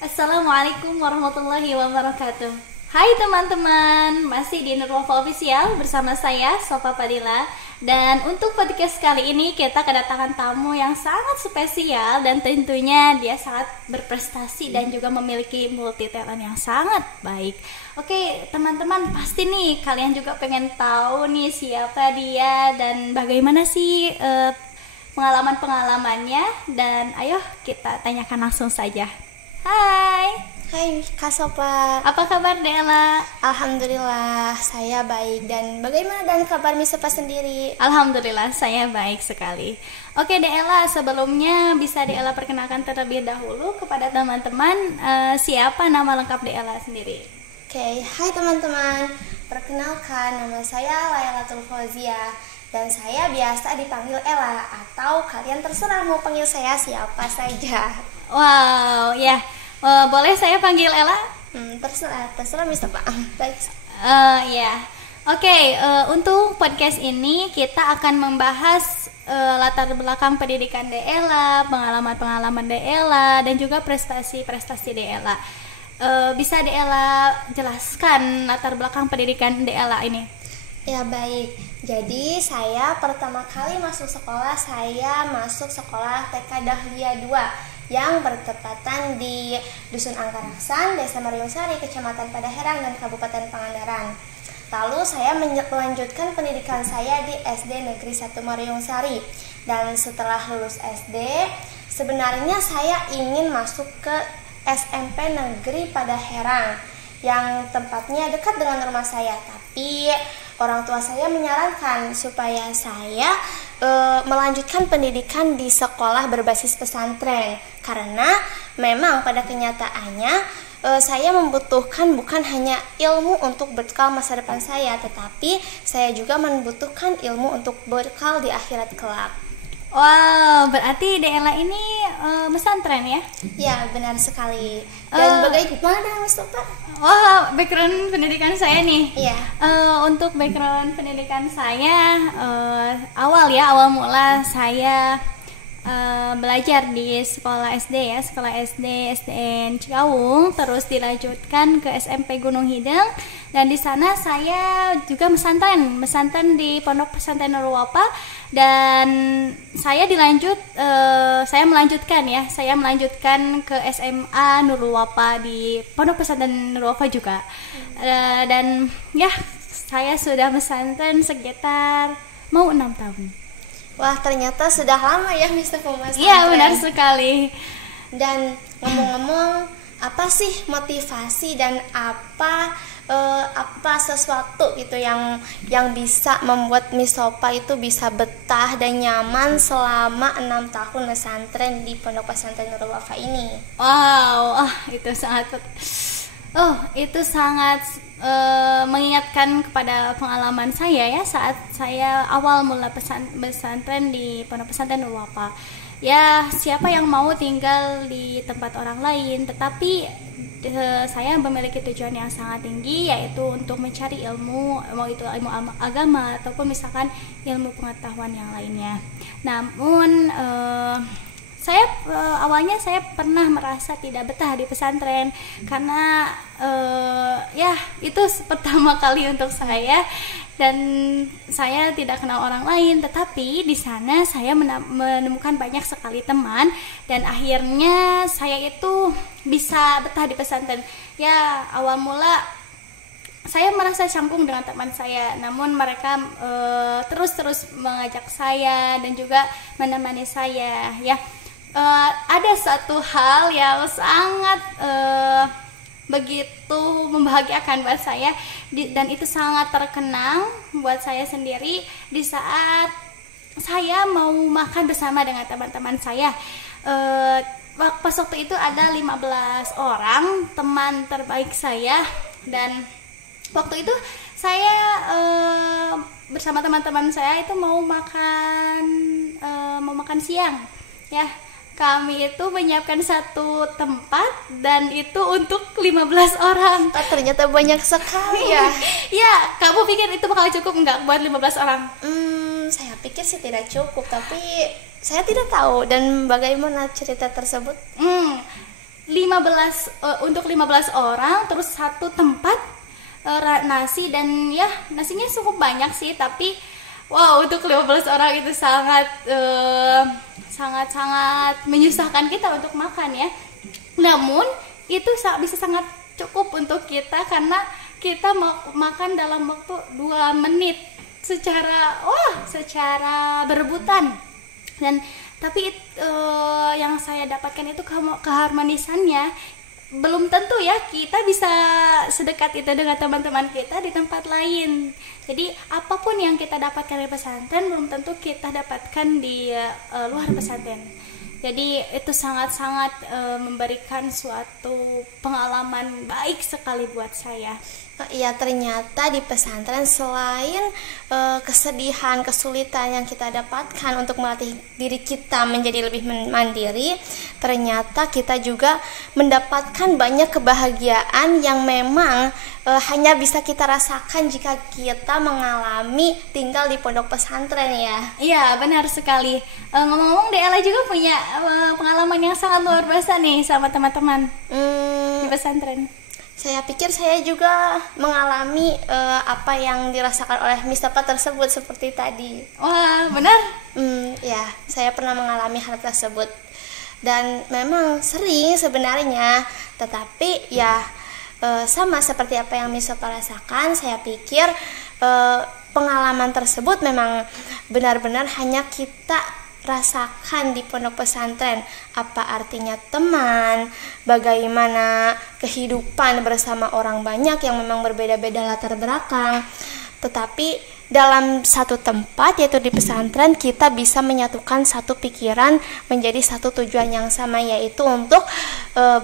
Assalamualaikum warahmatullahi wabarakatuh. Hai teman-teman, masih di Nurwafa Official bersama saya Sofa Fadila. Dan untuk podcast kali ini kita kedatangan tamu yang sangat spesial dan tentunya dia sangat berprestasi dan juga memiliki multi talent yang sangat baik. Oke teman-teman, pasti nih kalian juga pengen tahu nih siapa dia dan bagaimana sih pengalaman-pengalamannya. Dan ayo kita tanyakan langsung saja. Hai, Kak Sopa. apa kabar Dela? Alhamdulillah saya baik. Dan bagaimana dan kabar Misopa sendiri? Alhamdulillah saya baik sekali. Oke Dela, sebelumnya bisa Dela perkenalkan terlebih dahulu kepada teman-teman siapa nama lengkap Dela sendiri? Oke, hai teman-teman. Perkenalkan, nama saya Lailatul Fauzia dan saya biasa dipanggil Ella atau kalian terserah mau panggil saya siapa saja. Wow, ya. Boleh saya panggil Ella? Terserah Misopa. Baik. Ya. Oke, untuk podcast ini kita akan membahas latar belakang pendidikan Dela, pengalaman-pengalaman Dela, dan juga prestasi-prestasi Dela. Bisa Dela jelaskan latar belakang pendidikan Dela ini? Ya baik, jadi saya pertama kali masuk sekolah, saya masuk sekolah TK Dahlia 2 yang bertepatan di Dusun Angkaraksan, Desa Mariungsari, Kecamatan Padaherang, dan Kabupaten Pangandaran. Lalu saya melanjutkan pendidikan saya di SD Negeri 1 Mariungsari. Dan setelah lulus SD, sebenarnya saya ingin masuk ke SMP Negeri Padaherang yang tempatnya dekat dengan rumah saya. Tapi orang tua saya menyarankan supaya saya melanjutkan pendidikan di sekolah berbasis pesantren karena memang pada kenyataannya saya membutuhkan bukan hanya ilmu untuk bekal masa depan saya, tetapi saya juga membutuhkan ilmu untuk bekal di akhirat kelak. Wow, berarti Dela ini pesantren ya? Ya, benar sekali. Dan bagaimana Mustafa? Wah, background pendidikan saya nih. Iya. Untuk background pendidikan saya, awal mula saya belajar di sekolah SD ya, sekolah SD SDN Cikawung, terus dilanjutkan ke SMP Gunung Hideng, dan di sana saya juga mesantren di Pondok Pesantren Nurwafa, dan saya melanjutkan ke SMA Nurwafa di Pondok Pesantren Nurwafa juga. Dan ya saya sudah mesantren sekitar mau 6 tahun. Wah, ternyata sudah lama ya Mister Pesantren. Iya, benar sekali. Dan ngomong-ngomong, apa sih motivasi dan apa sesuatu gitu yang bisa membuat Misopa itu bisa betah dan nyaman selama 6 tahun pesantren di Pondok Pesantren Nurwafa ini? Wow, itu sangat mengingatkan kepada pengalaman saya ya saat saya awal mula pesantren di Pondok Pesantren Nurwafa. Ya, siapa yang mau tinggal di tempat orang lain, tetapi saya memiliki tujuan yang sangat tinggi, yaitu untuk mencari ilmu, mau itu ilmu agama ataupun misalkan ilmu pengetahuan yang lainnya. Namun awalnya saya pernah merasa tidak betah di pesantren karena ya itu pertama kali untuk saya, dan saya tidak kenal orang lain, tetapi di sana saya menemukan banyak sekali teman, dan akhirnya saya itu bisa betah di pesantren. Ya, awal mula saya merasa canggung dengan teman saya, namun mereka terus mengajak saya dan juga menemani saya ya. Ada satu hal yang sangat begitu membahagiakan buat saya, dan itu sangat terkenang buat saya sendiri di saat saya mau makan bersama dengan teman-teman saya. Pas waktu itu ada 15 orang teman terbaik saya, dan waktu itu saya bersama teman-teman saya itu mau makan siang ya. Kami itu menyiapkan satu tempat dan itu untuk 15 orang. Ternyata banyak sekali ya. Ya, kamu pikir itu bakal cukup nggak buat 15 orang? Saya pikir sih tidak cukup, tapi saya tidak tahu. Dan bagaimana cerita tersebut? untuk 15 orang, terus satu tempat nasi, dan ya nasinya cukup banyak sih, tapi wow, untuk 15 orang itu sangat menyusahkan kita untuk makan ya. Namun itu bisa sangat cukup untuk kita karena kita mau makan dalam waktu 2 menit secara berebutan. Dan tapi yang saya dapatkan itu keharmonisannya. Belum tentu ya kita bisa sedekat itu dengan teman-teman kita di tempat lain. Jadi apapun yang kita dapatkan di pesantren belum tentu kita dapatkan di luar pesantren. Jadi itu sangat-sangat memberikan suatu pengalaman baik sekali buat saya. Iya, ternyata di pesantren selain kesedihan, kesulitan yang kita dapatkan untuk melatih diri kita menjadi lebih mandiri, ternyata kita juga mendapatkan banyak kebahagiaan yang memang hanya bisa kita rasakan jika kita mengalami tinggal di pondok pesantren ya. Iya, benar sekali. Ngomong-ngomong, Dela juga punya pengalaman yang sangat luar biasa nih sama teman-teman di pesantren. Saya pikir saya juga mengalami apa yang dirasakan oleh Misafa tersebut seperti tadi. Wah, benar? Ya, saya pernah mengalami hal tersebut. Dan memang sering sebenarnya, tetapi ya sama seperti apa yang Misafa rasakan, saya pikir pengalaman tersebut memang benar-benar hanya kita rasakan di pondok pesantren. Apa artinya teman, bagaimana kehidupan bersama orang banyak yang memang berbeda-beda latar belakang. Tetapi dalam satu tempat, yaitu di pesantren, kita bisa menyatukan satu pikiran menjadi satu tujuan yang sama, yaitu untuk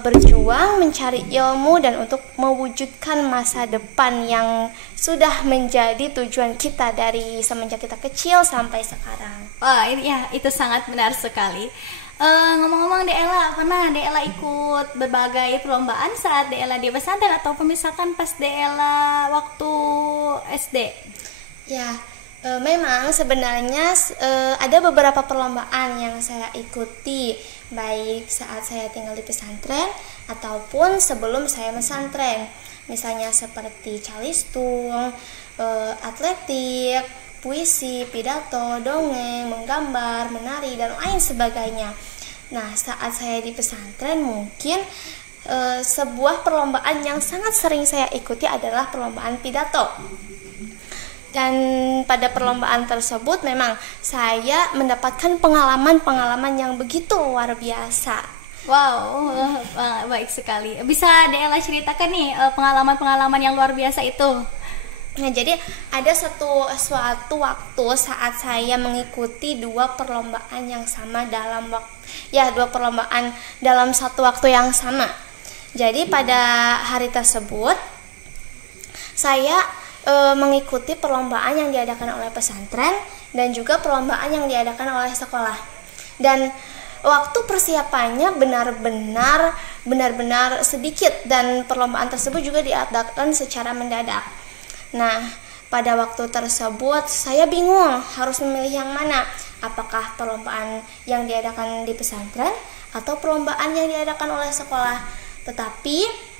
berjuang mencari ilmu dan untuk mewujudkan masa depan yang sudah menjadi tujuan kita dari semenjak kita kecil sampai sekarang. Wah, itu sangat benar sekali. Ngomong-ngomong, Dela, pernah Dela ikut berbagai perlombaan saat Dela di pesantren atau misalkan pas Dela waktu SD? Ya, memang sebenarnya ada beberapa perlombaan yang saya ikuti, baik saat saya tinggal di pesantren ataupun sebelum saya pesantren. Misalnya seperti calistung, atletik, puisi, pidato, dongeng, menggambar, menari, dan lain sebagainya. Nah, saat saya di pesantren mungkin sebuah perlombaan yang sangat sering saya ikuti adalah perlombaan pidato. Dan pada perlombaan tersebut memang saya mendapatkan pengalaman-pengalaman yang begitu luar biasa. Wow, baik sekali. Bisa Dela ceritakan nih pengalaman-pengalaman yang luar biasa itu? Nah, jadi ada suatu waktu saat saya mengikuti dua perlombaan yang sama dua perlombaan dalam satu waktu yang sama. Jadi pada hari tersebut saya mengikuti perlombaan yang diadakan oleh pesantren dan juga perlombaan yang diadakan oleh sekolah. Dan waktu persiapannya benar-benar sedikit dan perlombaan tersebut juga diadakan secara mendadak. Nah, pada waktu tersebut saya bingung harus memilih yang mana. Apakah perlombaan yang diadakan di pesantren atau perlombaan yang diadakan oleh sekolah. Tetapi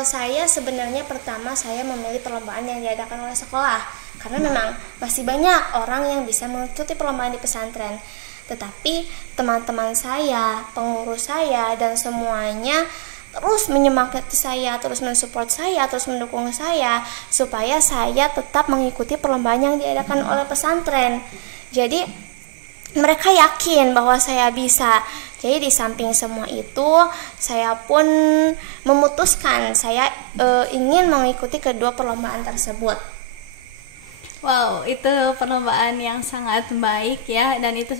saya sebenarnya pertama saya memilih perlombaan yang diadakan oleh sekolah karena memang masih banyak orang yang bisa mengikuti perlombaan di pesantren. Tetapi teman-teman saya, pengurus saya, dan semuanya terus menyemangati saya, terus mensupport saya, terus mendukung saya supaya saya tetap mengikuti perlombaan yang diadakan oleh pesantren. Jadi mereka yakin bahwa saya bisa. Jadi di samping semua itu, saya pun memutuskan saya ingin mengikuti kedua perlombaan tersebut. Wow, itu perlombaan yang sangat baik ya, dan itu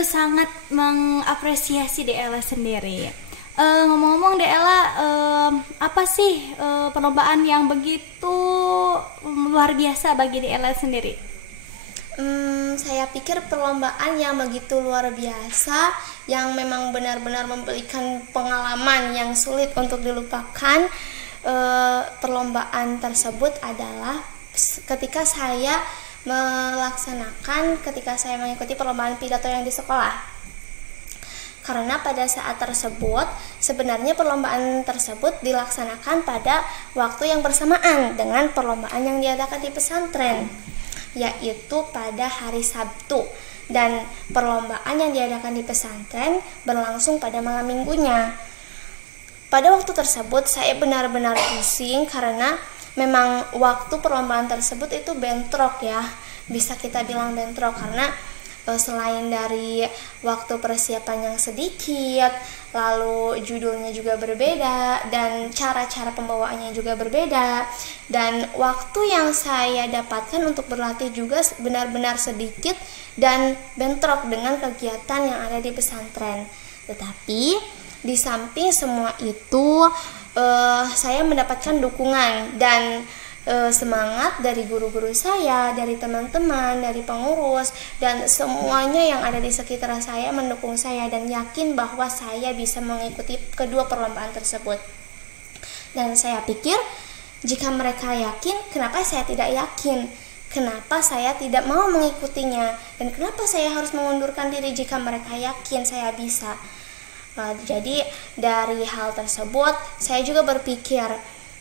sangat mengapresiasi Dela sendiri. Ngomong-ngomong, Dela, apa sih perlombaan yang begitu luar biasa bagi Dela sendiri? Saya pikir perlombaan yang begitu luar biasa yang memang benar-benar memberikan pengalaman yang sulit untuk dilupakan, perlombaan tersebut adalah ketika saya mengikuti perlombaan pidato yang di sekolah. karena pada saat tersebut sebenarnya perlombaan tersebut dilaksanakan pada waktu yang bersamaan dengan perlombaan yang diadakan di pesantren, yaitu pada hari Sabtu, dan perlombaan yang diadakan di pesantren berlangsung pada malam minggunya. Pada waktu tersebut saya benar-benar pusing karena memang waktu perlombaan tersebut itu bentrok ya, bisa kita bilang bentrok, karena selain dari waktu persiapan yang sedikit, lalu judulnya juga berbeda dan cara-cara pembawaannya juga berbeda, dan waktu yang saya dapatkan untuk berlatih juga benar-benar sedikit dan bentrok dengan kegiatan yang ada di pesantren. Tetapi di samping semua itu saya mendapatkan dukungan dan semangat dari guru-guru saya, dari teman-teman, dari pengurus, dan semuanya yang ada di sekitar saya mendukung saya dan yakin bahwa saya bisa mengikuti kedua perlombaan tersebut. Dan saya pikir, jika mereka yakin, kenapa saya tidak yakin? Kenapa saya tidak mau mengikutinya? Dan kenapa saya harus mengundurkan diri jika mereka yakin saya bisa? Jadi dari hal tersebut saya juga berpikir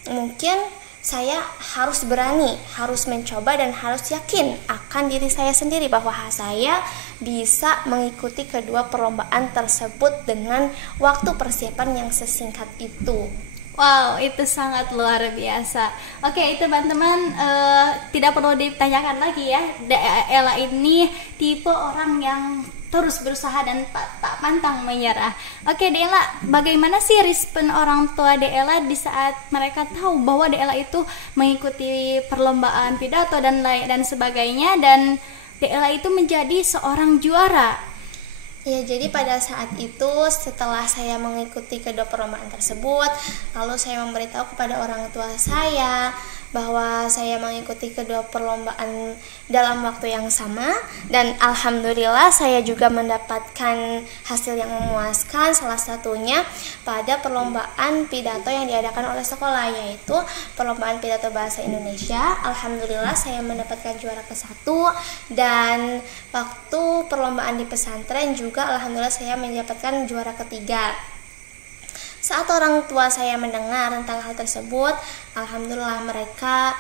mungkin saya harus berani, harus mencoba dan harus yakin akan diri saya sendiri bahwa saya bisa mengikuti kedua perlombaan tersebut dengan waktu persiapan yang sesingkat itu. Wow, itu sangat luar biasa. Oke, itu teman-teman tidak perlu ditanyakan lagi ya. Ella ini tipe orang yang terus berusaha dan tak pantang menyerah. Oke, Ella, bagaimana sih respon orang tua Ella di saat mereka tahu bahwa Ella itu mengikuti perlombaan pidato dan sebagainya, dan Ella itu menjadi seorang juara? Ya, jadi pada saat itu setelah saya mengikuti kedua perlombaan tersebut, lalu saya memberitahu kepada orang tua saya bahwa saya mengikuti kedua perlombaan dalam waktu yang sama, dan alhamdulillah saya juga mendapatkan hasil yang memuaskan, salah satunya pada perlombaan pidato yang diadakan oleh sekolah, yaitu perlombaan pidato bahasa Indonesia. Alhamdulillah saya mendapatkan juara ke-1, dan waktu perlombaan di pesantren juga alhamdulillah saya mendapatkan juara ke-3. Saat orang tua saya mendengar tentang hal tersebut, alhamdulillah mereka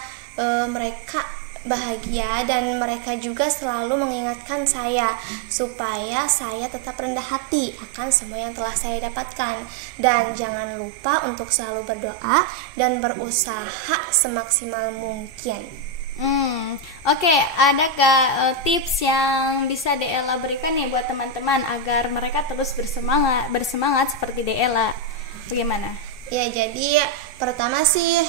bahagia, dan mereka juga selalu mengingatkan saya supaya saya tetap rendah hati akan semua yang telah saya dapatkan, dan jangan lupa untuk selalu berdoa dan berusaha semaksimal mungkin. Oke, adakah tips yang bisa Ella berikan nih buat teman-teman agar mereka terus bersemangat seperti Ella? Bagaimana? Ya, jadi pertama sih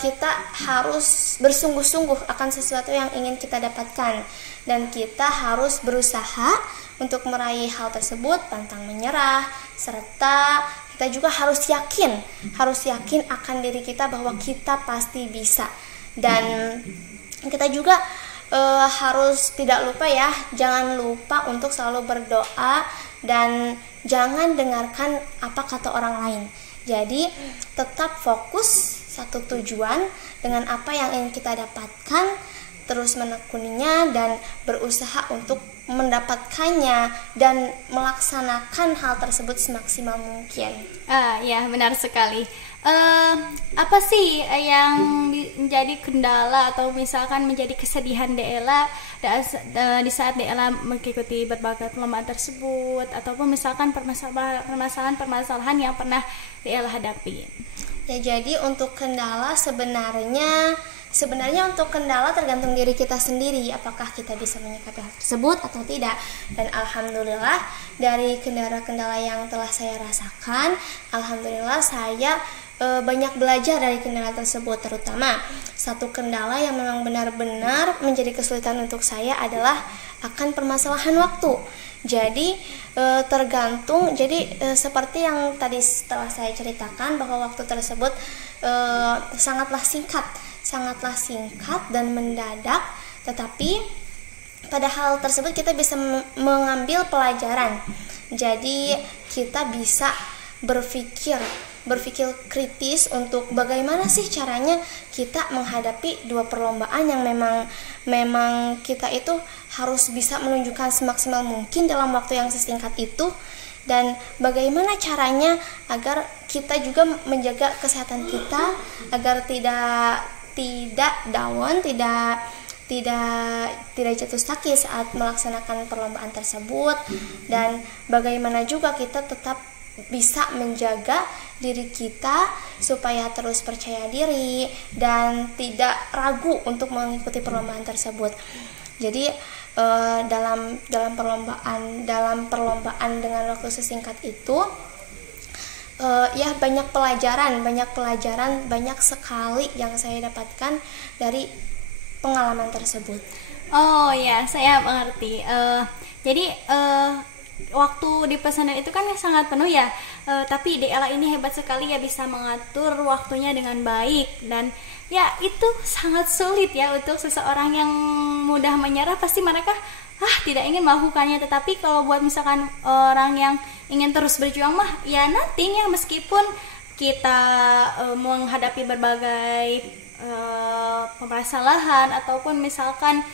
kita harus bersungguh-sungguh akan sesuatu yang ingin kita dapatkan, dan kita harus berusaha untuk meraih hal tersebut, pantang menyerah, serta kita juga harus yakin akan diri kita bahwa kita pasti bisa. Dan kita juga harus tidak lupa ya, jangan lupa untuk selalu berdoa dan jangan dengarkan apa kata orang lain. Jadi tetap fokus satu tujuan dengan apa yang ingin kita dapatkan, terus menekuninya dan berusaha untuk mendapatkannya dan melaksanakan hal tersebut semaksimal mungkin. Ya, benar sekali. Apa sih yang menjadi kendala atau misalkan menjadi kesedihan Ella di saat Ella mengikuti berbagai perlombaan tersebut, ataupun misalkan permasalahan yang pernah Ella hadapi? Ya, jadi untuk kendala sebenarnya untuk kendala tergantung diri kita sendiri, apakah kita bisa menyikapi hal tersebut atau tidak. Dan alhamdulillah dari kendala-kendala yang telah saya rasakan, alhamdulillah saya banyak belajar dari kendala tersebut. Terutama satu kendala yang memang benar-benar menjadi kesulitan untuk saya adalah akan permasalahan waktu. Jadi tergantung, seperti yang tadi setelah saya ceritakan bahwa waktu tersebut sangatlah singkat dan mendadak, tetapi pada hal tersebut kita bisa mengambil pelajaran. Jadi kita bisa berpikir kritis untuk bagaimana sih caranya kita menghadapi dua perlombaan yang memang kita itu harus bisa menunjukkan semaksimal mungkin dalam waktu yang sesingkat itu. dan bagaimana caranya agar kita juga menjaga kesehatan kita agar tidak down, tidak jatuh sakit saat melaksanakan perlombaan tersebut, dan bagaimana juga kita tetap bisa menjaga diri kita supaya terus percaya diri dan tidak ragu untuk mengikuti perlombaan tersebut. Jadi dalam perlombaan dengan waktu sesingkat itu ya banyak pelajaran banyak sekali yang saya dapatkan dari pengalaman tersebut. Oh ya, saya mengerti. Jadi waktu di pesantren itu kan sangat penuh ya, tapi Deela ini hebat sekali ya, bisa mengatur waktunya dengan baik, dan ya itu sangat sulit ya untuk seseorang yang mudah menyerah. Pasti mereka tidak ingin melakukannya, tetapi kalau buat misalkan orang yang ingin terus berjuang mah ya nantinya, meskipun kita menghadapi berbagai permasalahan ataupun misalkan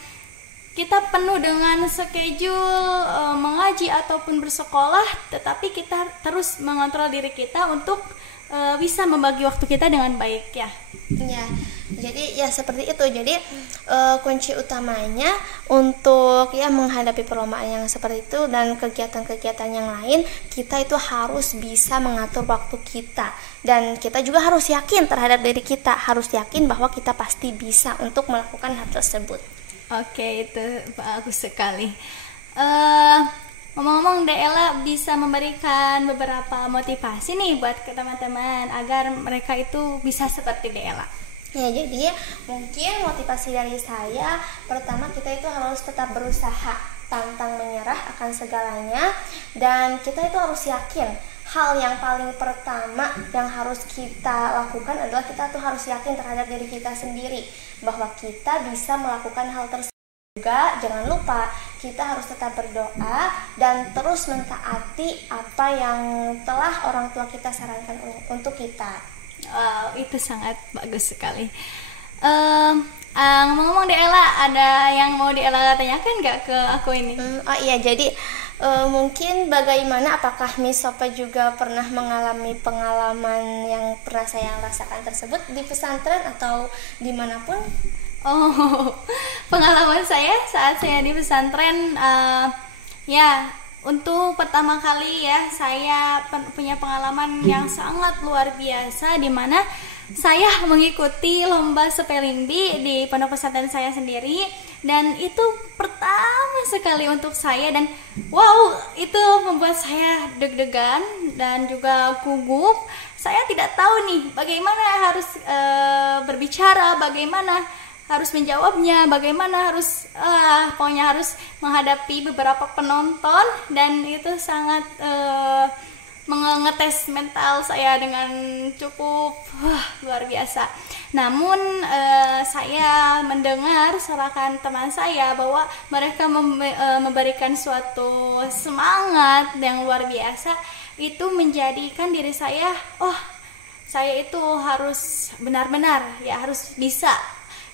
kita penuh dengan schedule mengaji ataupun bersekolah, tetapi kita terus mengontrol diri kita untuk bisa membagi waktu kita dengan baik ya. Ya, jadi ya seperti itu. Jadi kunci utamanya untuk ya menghadapi perlombaan yang seperti itu dan kegiatan-kegiatan yang lain, kita itu harus bisa mengatur waktu kita, dan kita juga harus yakin terhadap diri kita, harus yakin bahwa kita pasti bisa untuk melakukan hal tersebut. Oke, itu bagus sekali. Ngomong-ngomong, Deela bisa memberikan beberapa motivasi nih buat ke teman-teman agar mereka itu bisa seperti Deela. Ya, jadi mungkin motivasi dari saya, pertama kita itu harus tetap berusaha, pantang menyerah akan segalanya, dan kita itu harus yakin. Hal yang paling pertama yang harus kita lakukan adalah kita tuh harus yakin terhadap diri kita sendiri bahwa kita bisa melakukan hal tersebut. Juga jangan lupa kita harus tetap berdoa dan terus mentaati apa yang telah orang tua kita sarankan untuk kita. Wow, itu sangat bagus sekali. Ngomong-ngomong Deela, ada yang mau Deela tanyakan nggak ke aku ini? Oh iya, jadi mungkin bagaimana, apakah Miss Sopa juga pernah mengalami pengalaman yang pernah saya rasakan tersebut di pesantren atau dimanapun? Oh, pengalaman saya saat saya di pesantren, ya untuk pertama kali ya saya punya pengalaman yang sangat luar biasa, di mana saya mengikuti lomba spelling bee di pondok pesantren saya sendiri, dan itu pertama sekali untuk saya, dan wow, itu membuat saya deg-degan dan juga gugup. Saya tidak tahu nih bagaimana harus berbicara, bagaimana harus menjawabnya, bagaimana harus pokoknya harus menghadapi beberapa penonton, dan itu sangat mengetes mental saya dengan cukup luar biasa. Namun saya mendengar sorakan teman saya bahwa mereka memberikan suatu semangat yang luar biasa, itu menjadikan diri saya, saya itu harus benar-benar ya harus bisa.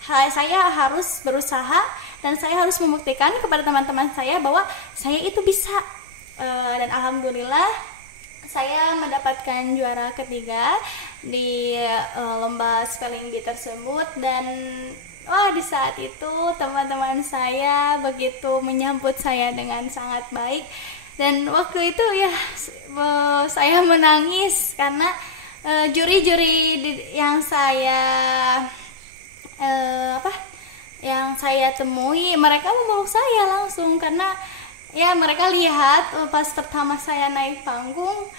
Saya harus berusaha dan saya harus membuktikan kepada teman-teman saya bahwa saya itu bisa, dan alhamdulillah saya mendapatkan juara ketiga di lomba spelling bee tersebut. Dan di saat itu teman-teman saya begitu menyambut saya dengan sangat baik, dan waktu itu ya saya menangis karena juri-juri yang saya temui, mereka memeluk saya langsung karena ya mereka lihat pas pertama saya naik panggung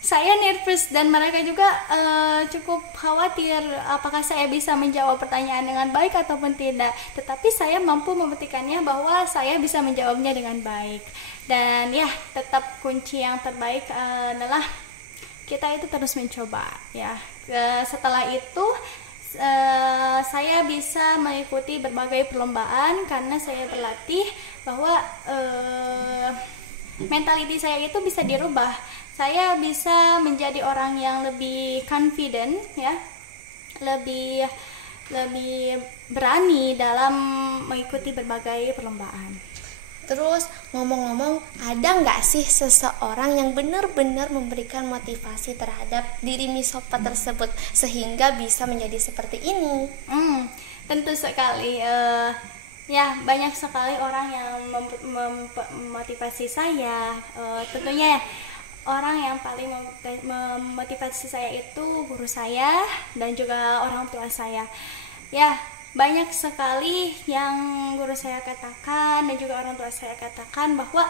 saya nervous, dan mereka juga cukup khawatir apakah saya bisa menjawab pertanyaan dengan baik ataupun tidak, tetapi saya mampu membuktikannya bahwa saya bisa menjawabnya dengan baik. Dan ya tetap kunci yang terbaik adalah kita itu terus mencoba ya. Setelah itu saya bisa mengikuti berbagai perlombaan karena saya berlatih bahwa mentality saya itu bisa dirubah. Saya bisa menjadi orang yang lebih confident ya, lebih berani dalam mengikuti berbagai perlombaan. Terus ngomong-ngomong, ada nggak sih seseorang yang benar-benar memberikan motivasi terhadap diri Miss Sofa tersebut sehingga bisa menjadi seperti ini? Tentu sekali. Ya, banyak sekali orang yang memotivasi saya. Tentunya orang yang paling memotivasi saya itu guru saya dan juga orang tua saya. Ya, banyak sekali yang guru saya katakan dan juga orang tua saya katakan bahwa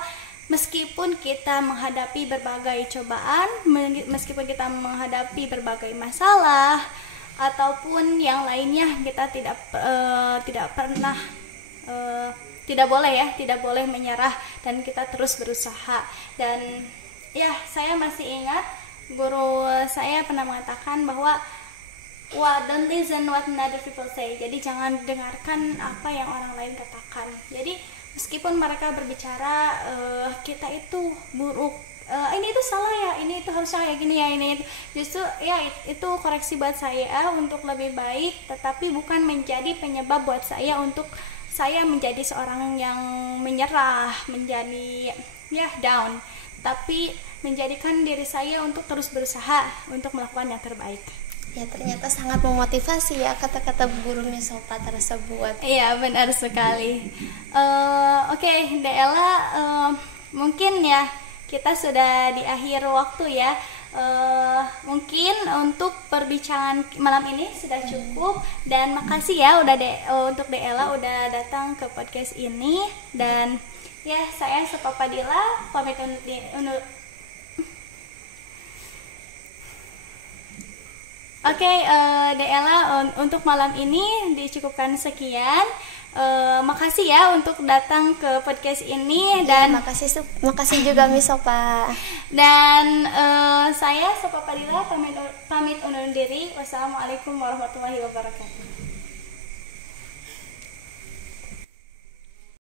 meskipun kita menghadapi berbagai cobaan, meskipun kita menghadapi berbagai masalah ataupun yang lainnya, kita tidak pernah tidak boleh menyerah dan kita terus berusaha. Dan ya, saya masih ingat guru saya pernah mengatakan bahwa don't listen what other people say. Jadi jangan dengarkan apa yang orang lain katakan. Jadi meskipun mereka berbicara kita itu buruk, ini itu salah ya, ini itu harusnya kayak gini ya, ini justru ya itu koreksi buat saya untuk lebih baik, tetapi bukan menjadi penyebab buat saya untuk saya menjadi seorang yang menyerah, menjadi ya down, tapi menjadikan diri saya untuk terus berusaha untuk melakukan yang terbaik. Ya, ternyata sangat memotivasi ya kata-kata guru Miss Sofa tersebut. Iya, benar sekali. Oke, Deella, mungkin ya kita sudah di akhir waktu ya. Mungkin untuk perbincangan malam ini sudah cukup, dan makasih ya untuk Deella udah datang ke podcast ini. Dan ya, saya Sofa Fadila pamit undur. Oke, Deella, untuk malam ini dicukupkan sekian. Makasih ya untuk datang ke podcast ini, dan makasih juga Miss Sofa. Dan saya Sofa Fadila pamit undur diri. Wassalamualaikum warahmatullahi wabarakatuh.